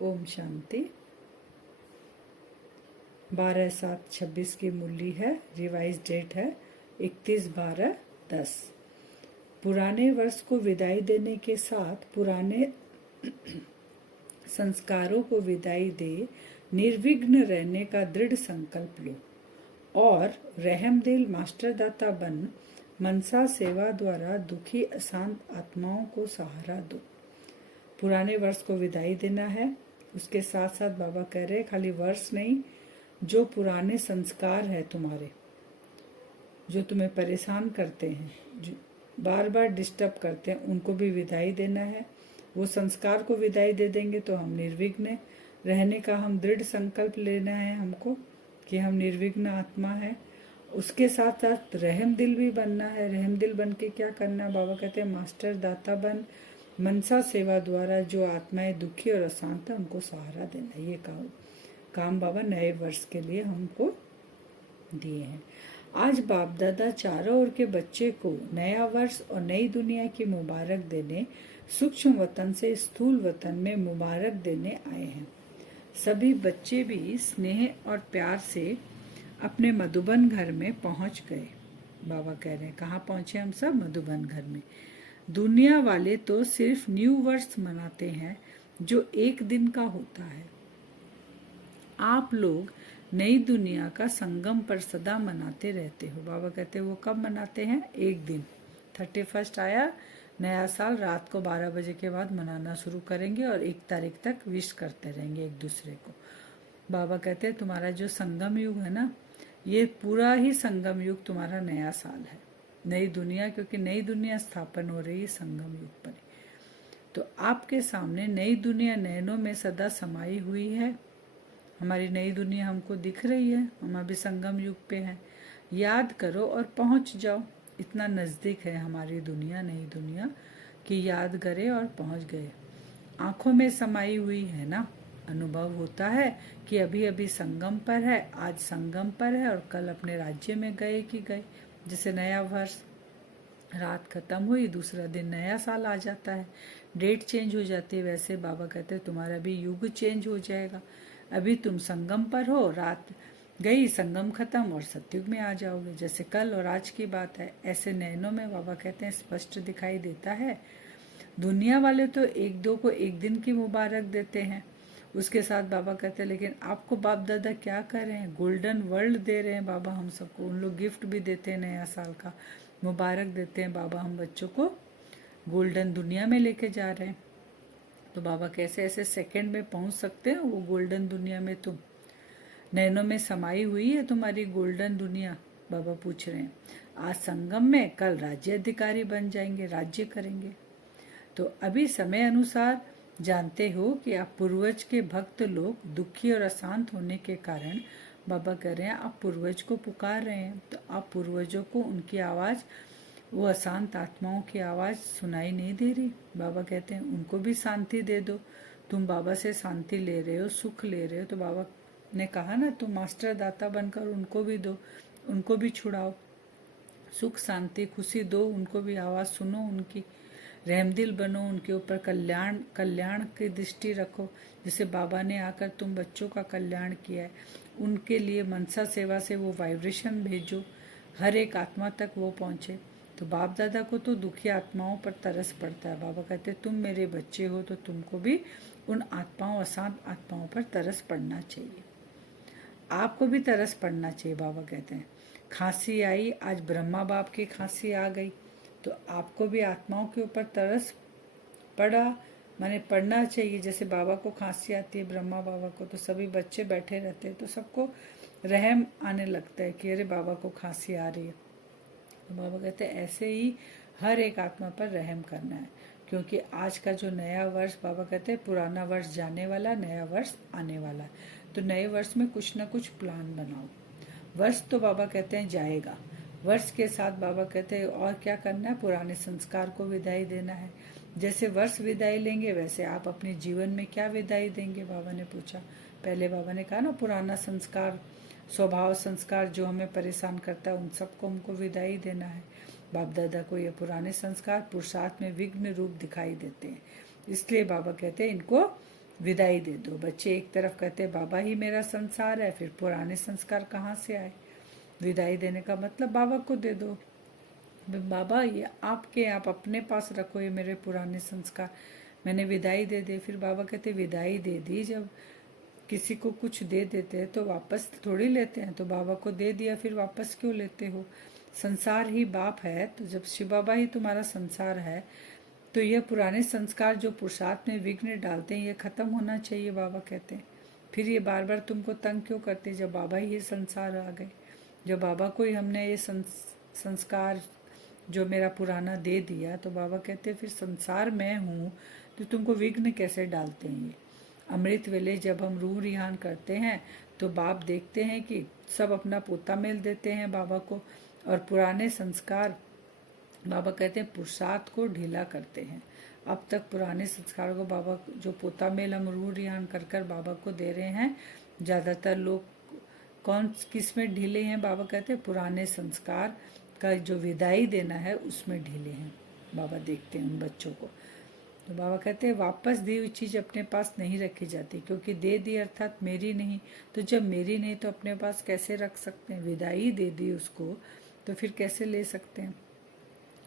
ओम शांति। 12/7/26 की मुरली है। Revise date है 31/12/10। पुराने वर्ष को विदाई देने के साथ पुराने संस्कारों को विदाई दे निर्विघ्न रहने का दृढ़ संकल्प लो और रहमदिल मास्टरदाता बन मनसा सेवा द्वारा दुखी अशांत आत्माओं को सहारा दो। पुराने वर्ष को विदाई देना है। उसके साथ साथ बाबा कह रहे खाली वर्ष नहीं, जो पुराने संस्कार है तुम्हारे, जो तुम्हें परेशान करते हैं, जो बार बार डिस्टर्ब करते हैं, उनको भी विदाई देना है। वो संस्कार को विदाई दे देंगे तो हम निर्विघ्न रहने का हम दृढ़ संकल्प लेना है हमको कि हम निर्विघ्न आत्मा है। उसके साथ साथ रहम दिल भी बनना है। रहम दिल बन के क्या करना है? बाबा कहते हैं मास्टर दाता बन मनसा सेवा द्वारा जो आत्माएं दुखी और अशांत है उनको सहारा देना। ये काम बाबा नए वर्ष के लिए हमको दिए हैं। आज बाप दादा चारों ओर के बच्चे को नया वर्ष और नई दुनिया की मुबारक देने सूक्ष्म वतन से स्थूल वतन में मुबारक देने आए हैं। सभी बच्चे भी स्नेह और प्यार से अपने मधुबन घर में पहुंच गए। बाबा कह रहे हैं कहाँ पहुंचे हम सब? मधुबन घर में। दुनिया वाले तो सिर्फ न्यू वर्ष मनाते हैं जो एक दिन का होता है। आप लोग नई दुनिया का संगम पर सदा मनाते रहते हो। बाबा कहते हैं वो कब मनाते हैं? एक दिन 31 आया, नया साल रात को 12 बजे के बाद मनाना शुरू करेंगे और 1 तारीख तक विश करते रहेंगे एक दूसरे को। बाबा कहते हैं तुम्हारा जो संगम युग है ना, ये पूरा ही संगम युग तुम्हारा नया साल है। नई दुनिया, क्योंकि नई दुनिया स्थापन हो रही है संगम युग पर। तो आपके सामने नई दुनिया नैनों में सदा समाई हुई है। हमारी नई दुनिया हमको दिख रही है, हम अभी संगम युग पे हैं। याद करो और पहुंच जाओ। इतना नजदीक है हमारी दुनिया, नई दुनिया कि याद करे और पहुंच गए। आंखों में समाई हुई है ना। अनुभव होता है कि अभी अभी संगम पर है, आज संगम पर है और कल अपने राज्य में गए कि गए। जैसे नया वर्ष रात खत्म हुई, दूसरा दिन नया साल आ जाता है, डेट चेंज हो जाती है। वैसे बाबा कहते हैं तुम्हारा भी युग चेंज हो जाएगा। अभी तुम संगम पर हो, रात गई, संगम खत्म और सतयुग में आ जाओगे। जैसे कल और आज की बात है, ऐसे नैनों में बाबा कहते हैं स्पष्ट दिखाई देता है। दुनिया वाले तो एक दो को एक दिन की मुबारक देते हैं। उसके साथ बाबा कहते हैं लेकिन आपको बाप दादा क्या कर रहे हैं? गोल्डन वर्ल्ड दे रहे हैं बाबा हम सबको। उन लोग गिफ्ट भी देते हैं, नया साल का मुबारक देते हैं। बाबा हम बच्चों को गोल्डन दुनिया में लेके जा रहे हैं। तो बाबा कैसे ऐसे सेकंड में पहुंच सकते हैं वो गोल्डन दुनिया में? तुम नैनों में समाई हुई है तुम्हारी गोल्डन दुनिया। बाबा पूछ रहे हैं आज संगम में, कल राज्य अधिकारी बन जाएंगे, राज्य करेंगे। तो अभी समय अनुसार जानते हो कि आप पूर्वज के भक्त लोग दुखी और अशांत होने के कारण बाबा कह रहे हैं आप पूर्वज को पुकार रहे हैं। तो आप पूर्वजों को उनकी आवाज, वो अशांत आत्माओं की आवाज सुनाई नहीं दे रही। बाबा कहते हैं उनको भी शांति दे दो। तुम बाबा से शांति ले रहे हो, सुख ले रहे हो, तो बाबा ने कहा ना तुम मास्टर दाता बनकर उनको भी दो, उनको भी छुड़ाओ, सुख शांति खुशी दो, उनको भी आवाज सुनो, उनकी रहमदिल बनो, उनके ऊपर कल्याण की दृष्टि रखो। जैसे बाबा ने आकर तुम बच्चों का कल्याण किया है, उनके लिए मनसा सेवा से वो वाइब्रेशन भेजो, हर एक आत्मा तक वो पहुंचे। तो बाप दादा को तो दुखी आत्माओं पर तरस पड़ता है। बाबा कहते तुम मेरे बच्चे हो तो तुमको भी उन आत्माओं, अशांत आत्माओं पर तरस पड़ना चाहिए। आपको भी तरस पड़ना चाहिए। बाबा कहते हैं खांसी आई, आज ब्रह्मा बाप की खांसी आ गई, तो आपको भी आत्माओं के ऊपर तरस पड़ा, माने पड़ना चाहिए। जैसे बाबा को खांसी आती है, ब्रह्मा बाबा को, तो सभी बच्चे बैठे रहते हैं तो सबको रहम आने लगता है कि अरे बाबा को खांसी आ रही है। तो बाबा कहते हैं ऐसे ही हर एक आत्मा पर रहम करना है, क्योंकि आज का जो नया वर्ष, बाबा कहते हैं पुराना वर्ष जाने वाला, नया वर्ष आने वाला है। तो नए वर्ष में कुछ ना कुछ प्लान बनाओ। वर्ष तो बाबा कहते हैं जाएगा, वर्ष के साथ बाबा कहते हैं और क्या करना है? पुराने संस्कार को विदाई देना है। जैसे वर्ष विदाई लेंगे वैसे आप अपने जीवन में क्या विदाई देंगे? बाबा ने पूछा। पहले बाबा ने कहा ना पुराना संस्कार, स्वभाव संस्कार जो हमें परेशान करता है उन सबको हमको विदाई देना है। बाप दादा को ये पुराने संस्कार पुरुषार्थ में विघ्न रूप दिखाई देते हैं, इसलिए बाबा कहते हैं इनको विदाई दे दो। बच्चे एक तरफ कहते बाबा ही मेरा संसार है, फिर पुराने संस्कार कहाँ से आए। विदाई देने का मतलब बाबा को दे दो, बाबा ये आपके, आप अपने पास रखो, ये मेरे पुराने संस्कार, मैंने विदाई दे दे। फिर बाबा कहते विदाई दे दी। जब किसी को कुछ दे देते हैं तो वापस थोड़ी लेते हैं, तो बाबा को दे दिया फिर वापस क्यों लेते हो। संसार ही बाप है, तो जब शिव बाबा ही तुम्हारा संसार है तो यह पुराने संस्कार जो पुरुषार्थ में विघ्न डालते हैं ये खत्म होना चाहिए, बाबा कहते हैं। फिर ये बार बार तुमको तंग क्यों करते, जब बाबा ही ये संसार आ गए, जब बाबा को ही हमने ये संस्कार जो मेरा पुराना दे दिया, तो बाबा कहते फिर संसार मैं हूँ तो तुमको विघ्न कैसे डालते हैं। ये अमृत वेले जब हम रूह रिहान करते हैं तो बाप देखते हैं कि सब अपना पोता मेल देते हैं बाबा को, और पुराने संस्कार बाबा कहते हैं पुरुषार्थ को ढीला करते हैं। अब तक पुराने संस्कारों को बाबा जो पोता मेल हम रूह रिहान कर कर बाबा को दे रहे हैं, ज़्यादातर लोग कौन किस में ढीले हैं, बाबा कहते हैं पुराने संस्कार का जो विदाई देना है उसमें ढीले हैं। बाबा देखते हैं उन बच्चों को, तो बाबा कहते हैं वापस दी हुई चीज़ अपने पास नहीं रखी जाती, क्योंकि दे दी अर्थात मेरी नहीं, तो जब मेरी नहीं तो अपने पास कैसे रख सकते हैं। विदाई दे दी उसको तो फिर कैसे ले सकते हैं।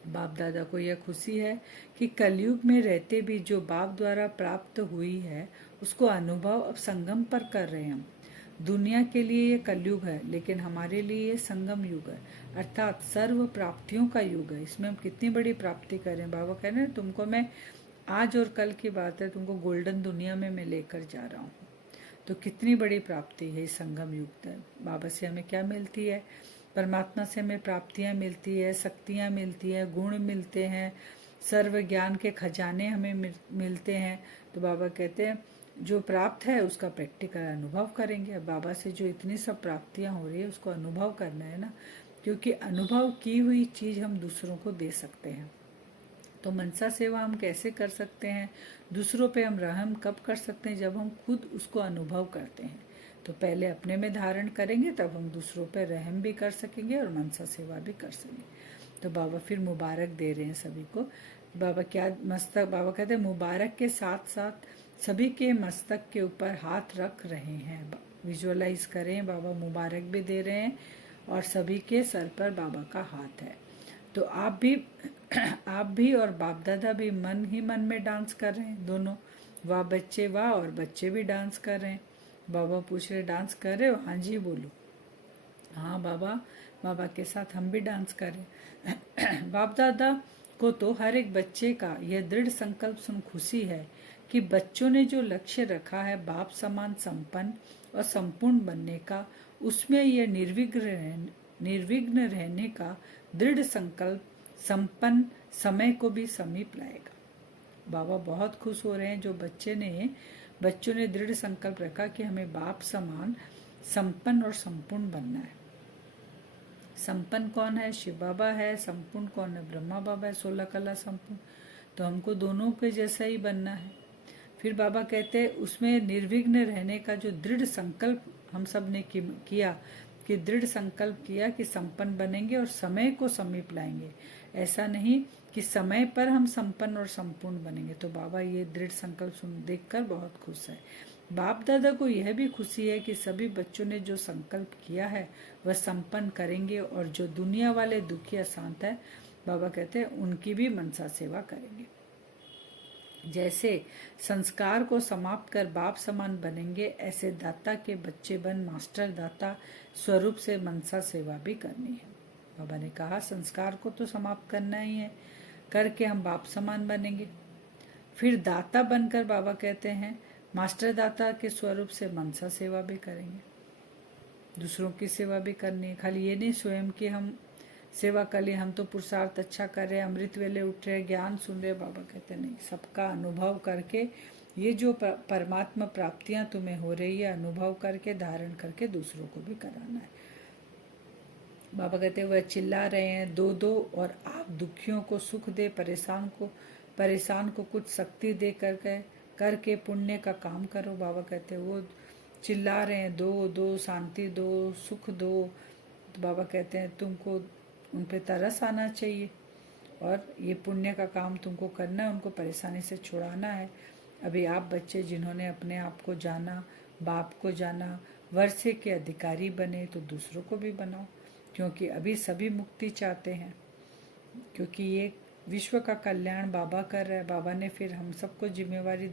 बाप दादा को यह खुशी है कि कलयुग में रहते भी जो बाप द्वारा प्राप्त हुई है उसको अनुभव अब संगम पर कर रहे हैं हम। दुनिया के लिए ये कलयुग है, लेकिन हमारे लिए ये संगम युग है, अर्थात सर्व प्राप्तियों का युग है। इसमें हम कितनी बड़ी प्राप्ति करें। बाबा कह रहे हैं तुमको मैं आज और कल की बात है, तुमको गोल्डन दुनिया में मैं लेकर जा रहा हूँ। तो कितनी बड़ी प्राप्ति है संगम युग है। बाबा से हमें क्या मिलती है, परमात्मा से हमें प्राप्तियाँ मिलती है, शक्तियाँ मिलती है, गुण मिलते हैं, सर्व ज्ञान के खजाने हमें मिलते हैं। तो बाबा कहते हैं जो प्राप्त है उसका प्रैक्टिकल अनुभव करेंगे। बाबा से जो इतनी सब प्राप्तियाँ हो रही है उसको अनुभव करना है ना, क्योंकि अनुभव की हुई चीज़ हम दूसरों को दे सकते हैं। तो मनसा सेवा हम कैसे कर सकते हैं, दूसरों पे हम रहम कब कर सकते हैं, जब हम खुद उसको अनुभव करते हैं। तो पहले अपने में धारण करेंगे तब हम दूसरों पे रहम भी कर सकेंगे और मनसा सेवा भी कर सकेंगे। तो बाबा फिर मुबारक दे रहे हैं सभी को। बाबा क्या मस्तक, बाबा कहते हैं मुबारक के साथ साथ सभी के मस्तक के ऊपर हाथ रख रहे हैं। विजुअलाइज करें, बाबा मुबारक भी दे रहे हैं और सभी के सर पर बाबा का हाथ है। तो आप भी और बाप दादा भी मन ही मन में डांस कर रहे हैं दोनों, वाह बच्चे वाह, और बच्चे भी डांस कर रहे हैं। बाबा पूछ रहे डांस कर रहे हो, हाँ जी बोलो, हाँ बाबा, बाबा के साथ हम भी डांस कर रहे हैं। बाप दादा को तो हर एक बच्चे का यह दृढ़ संकल्प सुन खुशी है कि बच्चों ने जो लक्ष्य रखा है बाप समान संपन्न और संपूर्ण बनने का, उसमें यह निर्विघ्न रहने का दृढ़ संकल्प संपन्न समय को भी समीप लाएगा। बाबा बहुत खुश हो रहे हैं जो बच्चों ने दृढ़ संकल्प रखा कि हमें बाप समान संपन्न और संपूर्ण बनना है। संपन्न कौन है, शिव बाबा है। संपूर्ण कौन है, ब्रह्मा बाबा है, 16 कला संपूर्ण। तो हमको दोनों के जैसा ही बनना है। फिर बाबा कहते हैं उसमें निर्विघ्न रहने का जो दृढ़ संकल्प हम सब ने किया, कि दृढ़ संकल्प किया कि संपन्न बनेंगे और समय को समीप लाएंगे। ऐसा नहीं कि समय पर हम संपन्न और संपूर्ण बनेंगे। तो बाबा ये दृढ़ संकल्प देखकर बहुत खुश है। बाप दादा को यह भी खुशी है कि सभी बच्चों ने जो संकल्प किया है वह संपन्न करेंगे, और जो दुनिया वाले दुखी अशांत है, बाबा कहते हैं उनकी भी मनसा सेवा करेंगे। जैसे संस्कार को समाप्त कर बाप समान बनेंगे, ऐसे दाता के बच्चे बन मास्टर दाता स्वरूप से मनसा सेवा भी करनी है। बाबा ने कहा संस्कार को तो समाप्त करना ही है, करके हम बाप समान बनेंगे। फिर दाता बनकर बाबा कहते हैं मास्टर दाता के स्वरूप से मनसा सेवा भी करेंगे, दूसरों की सेवा भी करनी है। खाली ये नहीं स्वयं की हम सेवा कर लिए, हम तो पुरुषार्थ अच्छा कर रहे, अमृत वेले उठ रहे, ज्ञान सुन रहे। बाबा कहते नहीं, सबका अनुभव करके ये जो परमात्मा प्राप्तियां तुम्हें हो रही है, अनुभव करके धारण करके दूसरों को भी कराना है। बाबा कहते वह चिल्ला रहे हैं दो दो, और आप दुखियों को सुख दे, परेशान को कुछ शक्ति दे करके पुण्य का काम करो। बाबा कहते वो चिल्ला रहे हैं दो दो, शांति दो, सुख दो। तो बाबा कहते हैं तुमको उन पे तरस आना चाहिए और ये पुण्य का काम तुमको करना है, उनको परेशानी से छुड़ाना है। अभी आप बच्चे जिन्होंने अपने आप को जाना, बाप को जाना, वर्षे के अधिकारी बने, तो दूसरों को भी बनाओ, क्योंकि अभी सभी मुक्ति चाहते हैं, क्योंकि ये विश्व का कल्याण बाबा कर रहा है। बाबा ने फिर हम सबको जिम्मेवारी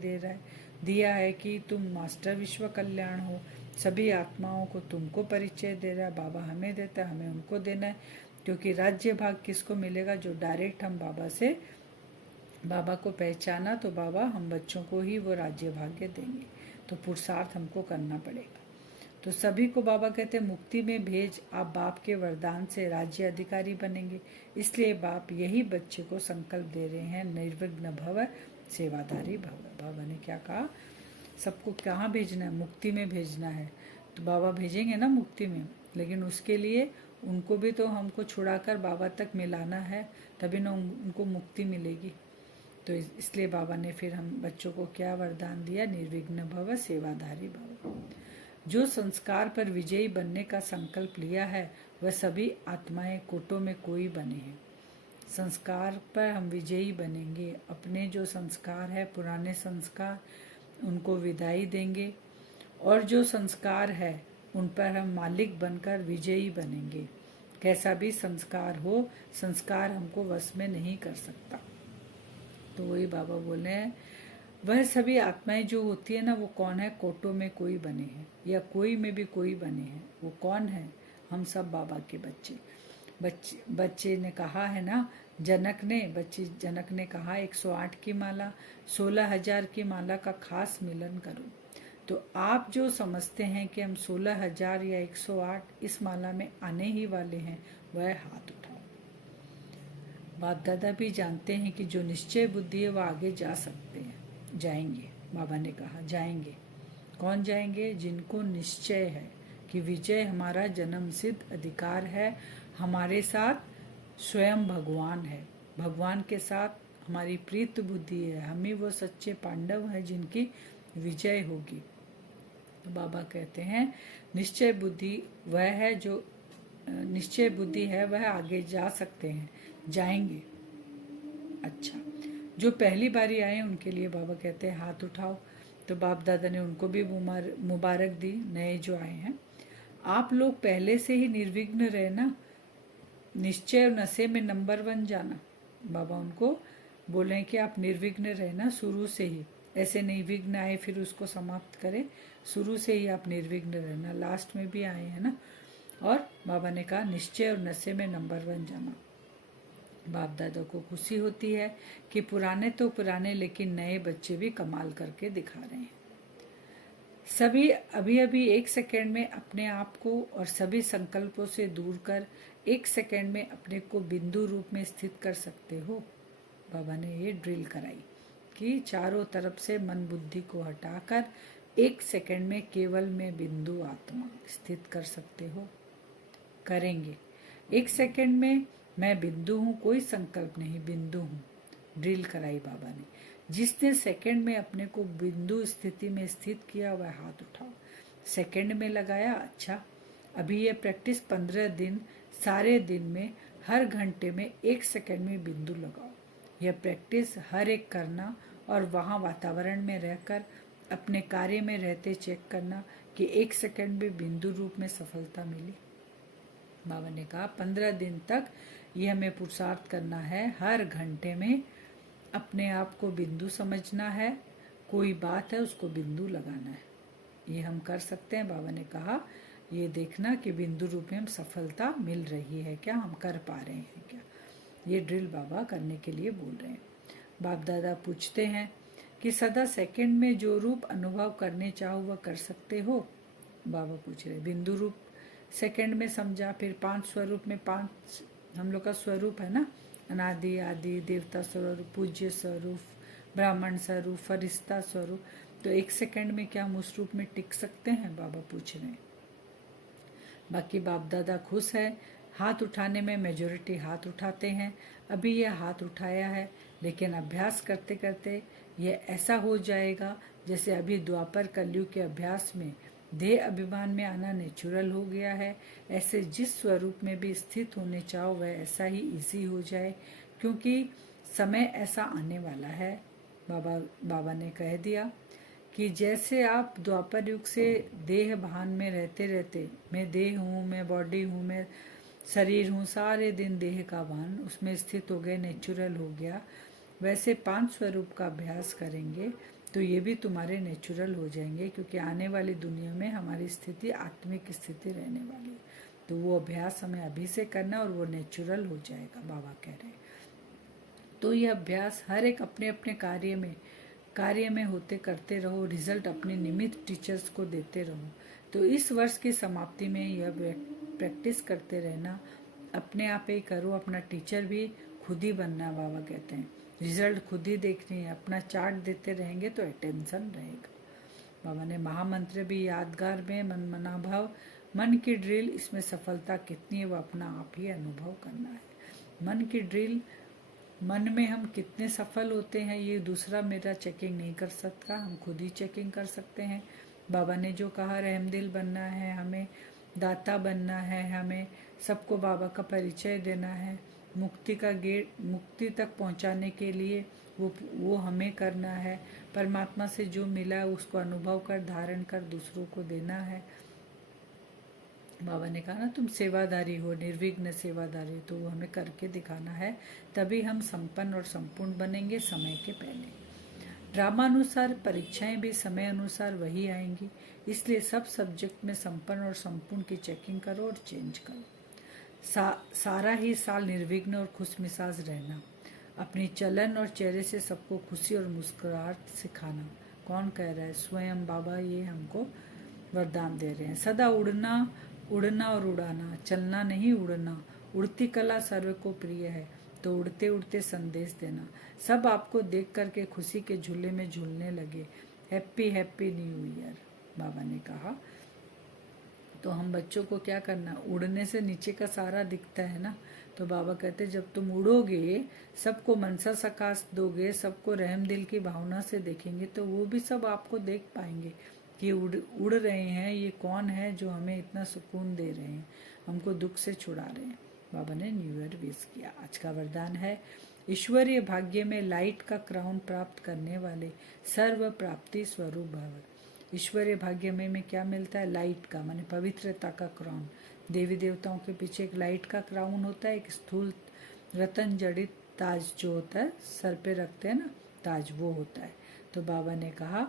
दिया है कि तुम मास्टर विश्व कल्याण हो, सभी आत्माओं को तुमको परिचय दे रहा है। बाबा हमें देता है, हमें उनको देना है, क्योंकि राज्य भाग किसको मिलेगा? जो डायरेक्ट हम बाबा को पहचाना, तो बाबा हम बच्चों को ही वो राज्य भाग्य देंगे। तो पुरुषार्थ हमको करना पड़ेगा। तो सभी को बाबा कहते हैं मुक्ति में भेज, आप बाप के वरदान से राज्य अधिकारी बनेंगे। इसलिए बाप यही बच्चे को संकल्प दे रहे हैं, निर्विघ्न भव, सेवाधारी भव। बाबा ने क्या कहा? सबको कहाँ भेजना है? मुक्ति में भेजना है। तो बाबा भेजेंगे ना मुक्ति में, लेकिन उसके लिए उनको भी तो हमको छुड़ाकर बाबा तक मिलाना है, तभी ना उनको मुक्ति मिलेगी। तो इसलिए बाबा ने फिर हम बच्चों को क्या वरदान दिया? निर्विघ्न भव, सेवाधारी भव। जो संस्कार पर विजयी बनने का संकल्प लिया है, वह सभी आत्माएं कोटों में कोई बने हैं। संस्कार पर हम विजयी बनेंगे। अपने जो संस्कार है, पुराने संस्कार, उनको विदाई देंगे, और जो संस्कार है उन पर हम मालिक बनकर विजयी बनेंगे। कैसा भी संस्कार हो, संस्कार हमको वश में नहीं कर सकता। तो वही बाबा बोले हैं, वह सभी आत्माएं जो होती है ना, वो कौन है? कोटों में कोई बने हैं, या कोई में भी कोई बने हैं। वो कौन है? हम सब बाबा के बच्चे। बच्चे ने कहा है ना, जनक ने कहा 108 की माला, 16,000 की माला का खास मिलन करो। तो आप जो समझते हैं कि हम 16,000 या 108 इस माला में आने ही वाले हैं, वह हाथ उठाओ। बाप दादा भी जानते हैं कि जो निश्चय बुद्धि है वह आगे जा सकते हैं, जाएंगे। बाबा ने कहा जाएंगे। कौन जाएंगे? जिनको निश्चय है कि विजय हमारा जन्म सिद्ध अधिकार है, हमारे साथ स्वयं भगवान है, भगवान के साथ हमारी प्रीत बुद्धि है, हम ही वो सच्चे पांडव हैं जिनकी विजय होगी। तो बाबा कहते हैं निश्चय बुद्धि वह है, जो निश्चय बुद्धि है वह आगे जा सकते हैं, जाएंगे। अच्छा, जो पहली बारी आए उनके लिए बाबा कहते हैं हाथ उठाओ। तो बाप दादा ने उनको भी मुबारक दी, नए जो आए हैं। आप लोग पहले से ही निर्विघ्न रहना, निश्चय और नशे में नंबर 1 जाना। बाबा उनको बोले कि आप निर्विघ्न रहना शुरू से ही, ऐसे नहीं विघ्न आए फिर उसको समाप्त करें, शुरू से ही आप निर्विघ्न रहना। लास्ट में भी आए हैं ना। और बाबा ने कहा निश्चय और नशे में नंबर 1 जाना। बाप दादा को खुशी होती है कि पुराने तो पुराने, लेकिन नए बच्चे भी कमाल करके दिखा रहे हैं। सभी अभी अभी 1 सेकेंड में अपने आप को और सभी संकल्पों से दूर कर 1 सेकेंड में अपने को बिंदु रूप में स्थित कर सकते हो। बाबा ने ये ड्रिल कराई कि चारों तरफ से मन बुद्धि को हटाकर 1 सेकेंड में केवल में बिंदु आत्मा स्थित कर सकते हो। करेंगे। 1 सेकेंड में मैं बिंदु हूँ, कोई संकल्प नहीं, बिंदु हूँ। ड्रिल कराई बाबा ने। जिसने सेकंड में अपने को बिंदु स्थिति में स्थित किया वह हाथ उठाओ। सेकंड में लगाया, अच्छा। अभी ये प्रैक्टिस 15 दिन, सारे दिन में हर घंटे में 1 सेकंड में बिंदु लगाओ। यह प्रैक्टिस हर एक करना, और वहाँ वातावरण में रहकर अपने कार्य में रहते चेक करना कि 1 सेकंड में बिंदु रूप में सफलता मिली। बाबा ने कहा 15 दिन तक ये हमें पुरुषार्थ करना है, हर घंटे में अपने आप को बिंदु समझना है, कोई बात है उसको बिंदु लगाना है। ये हम कर सकते हैं। बाबा ने कहा ये देखना कि बिंदु रूप में हम सफलता मिल रही है क्या, हम कर पा रहे हैं क्या। ये ड्रिल बाबा करने के लिए बोल रहे हैं। बाप दादा पूछते हैं कि सदा सेकंड में जो रूप अनुभव करने चाहो वह कर सकते हो। बाबा पूछ रहे बिंदु रूप सेकंड में समझा, फिर 5 स्वरूप में 5 हम लोग का स्वरूप है ना, अनादि आदि, देवता स्वरूप, पूज्य स्वरूप, ब्राह्मण स्वरूप, फरिश्ता स्वरूप। तो 1 सेकंड में क्या हम उस रूप में टिक सकते हैं, बाबा पूछ रहे हैं। बाकी बाप दादा खुश है। हाथ उठाने में मेजॉरिटी हाथ उठाते हैं। अभी यह हाथ उठाया है, लेकिन अभ्यास करते करते यह ऐसा हो जाएगा जैसे अभी द्वापर कलयुग के अभ्यास में देह अभिमान में आना नेचुरल हो गया है। ऐसे जिस स्वरूप में भी स्थित होने चाहो वह ऐसा ही इजी हो जाए, क्योंकि समय ऐसा आने वाला है। बाबा ने कह दिया कि जैसे आप द्वापर युग से देह भान में रहते रहते, मैं देह हूँ, मैं बॉडी हूँ, मैं शरीर हूँ, सारे दिन देह का भान उसमें स्थित हो गए, नेचुरल हो गया, वैसे 5 स्वरूप का अभ्यास करेंगे तो ये भी तुम्हारे नेचुरल हो जाएंगे, क्योंकि आने वाली दुनिया में हमारी स्थिति आत्मिक स्थिति रहने वाली है। तो वो अभ्यास हमें अभी से करना और वो नेचुरल हो जाएगा, बाबा कह रहे हैं। तो ये अभ्यास हर एक अपने अपने कार्य में होते करते रहो, रिजल्ट अपने निमित्त टीचर्स को देते रहो। तो इस वर्ष की समाप्ति में यह प्रैक्टिस करते रहना, अपने आप ही करो, अपना टीचर भी खुद ही बनना, बाबा कहते हैं। रिजल्ट खुद ही देखनी है, अपना चार्ट देते रहेंगे तो अटेंशन रहेगा। बाबा ने महामंत्र भी यादगार में मन मना भाव, मन की ड्रिल, इसमें सफलता कितनी है वो अपना आप ही अनुभव करना है। मन की ड्रिल, मन में हम कितने सफल होते हैं ये दूसरा मेरा चेकिंग नहीं कर सकता, हम खुद ही चेकिंग कर सकते हैं। बाबा ने जो कहा रहमदिल बनना है, हमें दाता बनना है, हमें सबको बाबा का परिचय देना है, मुक्ति का गेट, मुक्ति तक पहुंचाने के लिए वो हमें करना है, परमात्मा से जो मिला है उसको अनुभव कर धारण कर दूसरों को देना है। बाबा ने कहा ना तुम सेवादारी हो, निर्विघ्न सेवादारी, तो वो हमें करके दिखाना है, तभी हम संपन्न और संपूर्ण बनेंगे समय के पहले। ड्रामानुसार परीक्षाएं भी समय अनुसार वही आएंगी, इसलिए सब सब्जेक्ट में संपन्न और संपूर्ण की चेकिंग करो और चेंज करो। सारा ही साल निर्विघ्न और खुश मिजाज रहना, अपनी चलन और चेहरे से सबको खुशी और मुस्कुराहट सिखाना। कौन कह रहा है? स्वयं बाबा ये हमको वरदान दे रहे हैं। सदा उड़ना और उड़ाना, चलना नहीं उड़ना। उड़ती कला सर्व को प्रिय है, तो उड़ते उड़ते संदेश देना। सब आपको देख करके खुशी के झूले में झूलने लगे। हैप्पी हैप्पी न्यू ईयर, बाबा ने कहा। तो हम बच्चों को क्या करना, उड़ने से नीचे का सारा दिखता है ना, तो बाबा कहते जब तुम उड़ोगे, सबको मनसा सकाश दोगे, सबको रहम दिल की भावना से देखेंगे, तो वो भी सब आपको देख पाएंगे कि उड़ रहे हैं, ये कौन है जो हमें इतना सुकून दे रहे हैं, हमको दुख से छुड़ा रहे हैं। बाबा ने न्यू ईयर विश किया। आज का वरदान है, ईश्वरीय भाग्य में लाइट का क्राउन प्राप्त करने वाले सर्व प्राप्ति स्वरूप भव। ईश्वरीय भाग्य में क्या मिलता है? लाइट का, माने पवित्रता का क्राउन। देवी देवताओं के पीछे एक लाइट का क्राउन होता है, एक स्थूल रतन जड़ित ताज जो होता है, सर पे रखते हैं ना ताज, वो होता है। तो बाबा ने कहा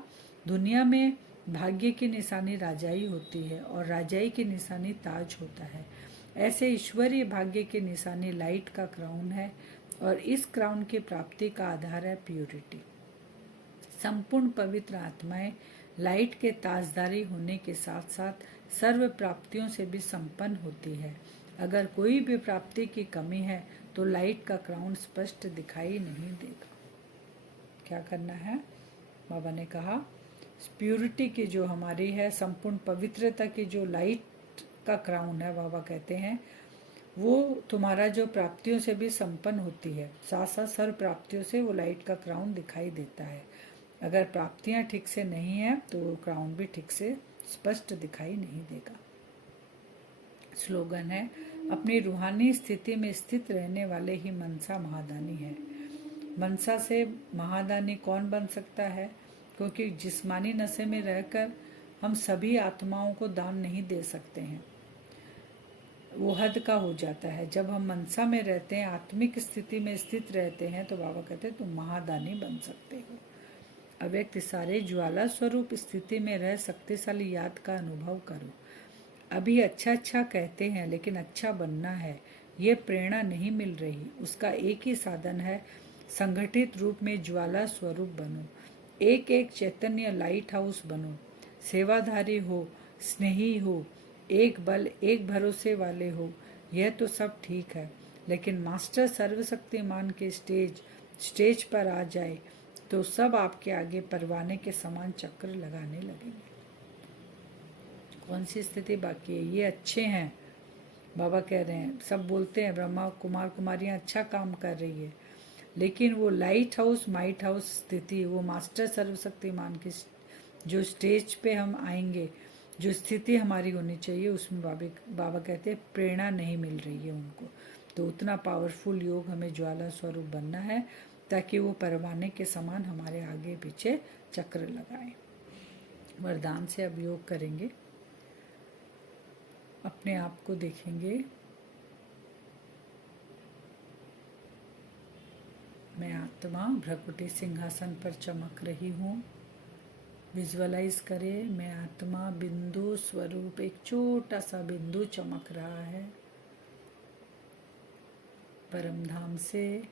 दुनिया में भाग्य की निशानी राजाई होती है और राजाई की निशानी ताज होता है। ऐसे ईश्वरीय भाग्य की निशानी लाइट का क्राउन है और इस क्राउन की प्राप्ति का आधार है प्यूरिटी। संपूर्ण पवित्र आत्माएं लाइट के ताजदारी होने के साथ साथ सर्व प्राप्तियों से भी संपन्न होती है। अगर कोई भी प्राप्ति की कमी है तो लाइट का क्राउन स्पष्ट दिखाई नहीं देगा। क्या करना है? बाबा ने कहा प्यूरिटी की जो हमारी है, संपूर्ण पवित्रता की जो लाइट का क्राउन है, बाबा कहते हैं वो तुम्हारा जो प्राप्तियों से भी संपन्न होती है, साथ साथ सर्व प्राप्तियों से वो लाइट का क्राउन दिखाई देता है। अगर प्राप्तियां ठीक से नहीं है तो वो क्राउन भी ठीक से स्पष्ट दिखाई नहीं देगा। स्लोगन है, अपनी रूहानी स्थिति में स्थित रहने वाले ही मनसा महादानी है। मनसा से महादानी कौन बन सकता है? क्योंकि जिस्मानी नशे में रहकर हम सभी आत्माओं को दान नहीं दे सकते हैं, वो हद का हो जाता है। जब हम मनसा में रहते हैं, आत्मिक स्थिति में स्थित रहते हैं, तो बाबा कहते हैं तुम महादानी बन सकते हो। अव्यक्त सारे ज्वाला स्वरूप स्थिति में रह शक्तिशाली याद का अनुभव करो। अभी अच्छा कहते हैं, लेकिन अच्छा बनना है, ये प्रेरणा नहीं मिल रही। उसका एक ही साधन है, संगठित रूप में ज्वाला स्वरूप बनो, एक एक चैतन्य लाइट हाउस बनो, सेवाधारी हो, स्नेही हो, एक बल एक भरोसे वाले हो। यह तो सब ठीक है, लेकिन मास्टर सर्वशक्तिमान के स्टेज पर आ जाए तो सब आपके आगे परवाने के समान चक्र लगाने लगेंगे। कौन सी स्थिति बाकी है? ये अच्छे हैं, बाबा कह रहे हैं, सब बोलते हैं ब्रह्मा कुमार कुमारियां अच्छा काम कर रही है, लेकिन वो लाइट हाउस माइट हाउस स्थिति, वो मास्टर सर्वशक्तिमान की जो स्टेज पे हम आएंगे, जो स्थिति हमारी होनी चाहिए, उसमें बाबा कहते हैं प्रेरणा नहीं मिल रही है उनको। तो उतना पावरफुल योग हमें ज्वाला स्वरूप बनना है ताकि वो परवाने के समान हमारे आगे पीछे चक्र लगाएं। वरदान से अब योग करेंगे। अपने आप को देखेंगे, मैं आत्मा भ्रकुटी सिंहासन पर चमक रही हूँ। विजुअलाइज करें, मैं आत्मा बिंदु स्वरूप, एक छोटा सा बिंदु चमक रहा है परम धाम से।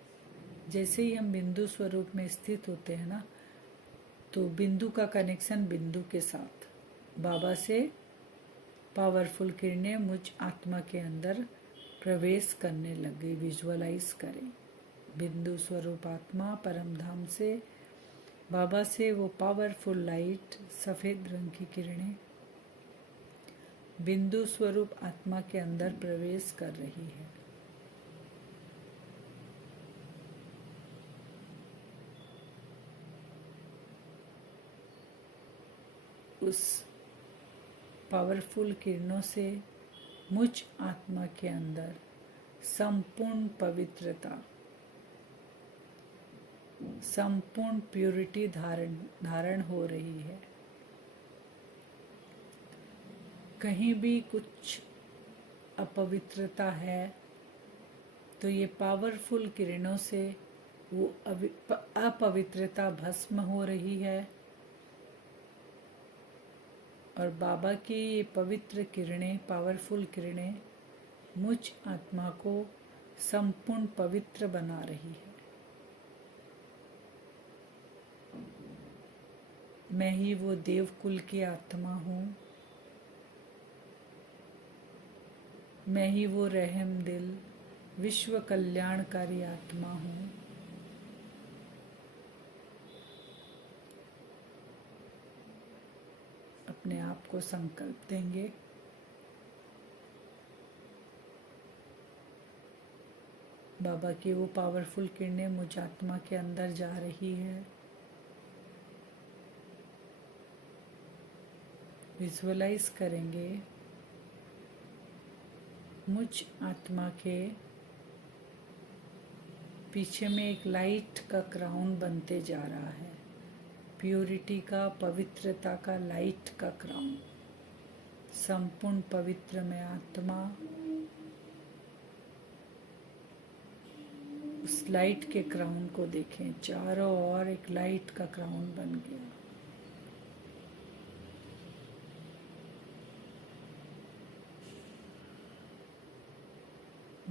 जैसे ही हम बिंदु स्वरूप में स्थित होते हैं ना, तो बिंदु का कनेक्शन बिंदु के साथ, बाबा से पावरफुल किरणें मुझ आत्मा के अंदर प्रवेश करने लग गई। विजुअलाइज करें, बिंदु स्वरूप आत्मा परम धाम से, बाबा से वो पावरफुल लाइट, सफ़ेद रंग की किरणें बिंदु स्वरूप आत्मा के अंदर प्रवेश कर रही है। उस पावरफुल किरणों से मुझ आत्मा के अंदर संपूर्ण पवित्रता, संपूर्ण प्यूरिटी धारण हो रही है। कहीं भी कुछ अपवित्रता है तो ये पावरफुल किरणों से वो अपवित्रता भस्म हो रही है, और बाबा की ये पवित्र किरणें, पावरफुल किरणें मुझ आत्मा को संपूर्ण पवित्र बना रही है। मैं ही वो देवकुल की आत्मा हूँ, मैं ही वो रहम दिल विश्व कल्याणकारी आत्मा हूँ। अपने आप को संकल्प देंगे, बाबा की वो पावरफुल किरणें मुझ आत्मा के अंदर जा रही है। विजुअलाइज करेंगे, मुझ आत्मा के पीछे में एक लाइट का क्राउन बनते जा रहा है, प्यूरिटी का, पवित्रता का, लाइट का क्राउन। संपूर्ण पवित्र में आत्मा उस लाइट के क्राउन को देखें, चारों ओर एक लाइट का क्राउन बन गया।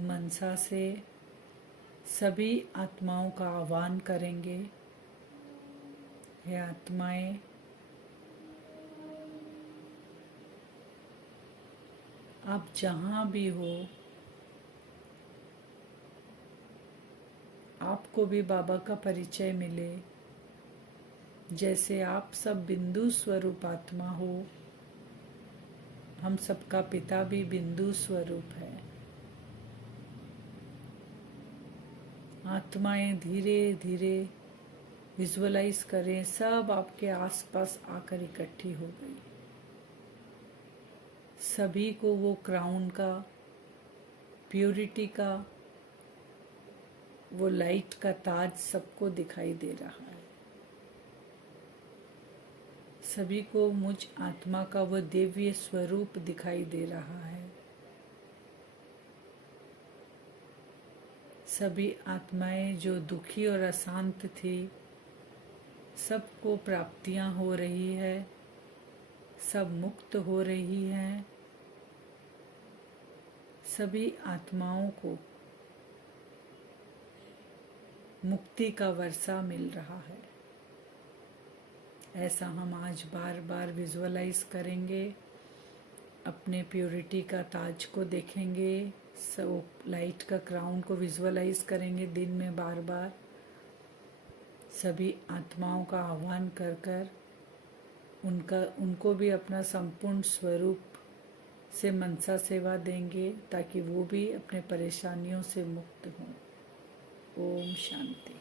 मनसा से सभी आत्माओं का आह्वान करेंगे, हे आत्माएं, आप जहाँ भी हो, आपको भी बाबा का परिचय मिले। जैसे आप सब बिंदु स्वरूप आत्मा हो, हम सबका पिता भी बिंदु स्वरूप है। आत्माएं धीरे धीरे विजुअलाइज करें, सब आपके आसपास आकर इकट्ठी हो गई। सभी को वो क्राउन का, प्यूरिटी का, वो लाइट का ताज सबको दिखाई दे रहा है। सभी को मुझ आत्मा का वो दिव्य स्वरूप दिखाई दे रहा है। सभी आत्माएं जो दुखी और अशांत थी, सबको प्राप्तियां हो रही है, सब मुक्त हो रही हैं। सभी आत्माओं को मुक्ति का वर्षा मिल रहा है। ऐसा हम आज बार बार विजुअलाइज करेंगे, अपने प्योरिटी का ताज को देखेंगे, सब लाइट का क्राउन को विजुअलाइज करेंगे दिन में बार बार। सभी आत्माओं का आह्वान कर कर उनको भी अपना संपूर्ण स्वरूप से मनसा सेवा देंगे, ताकि वो भी अपने परेशानियों से मुक्त हों। ओम शांति।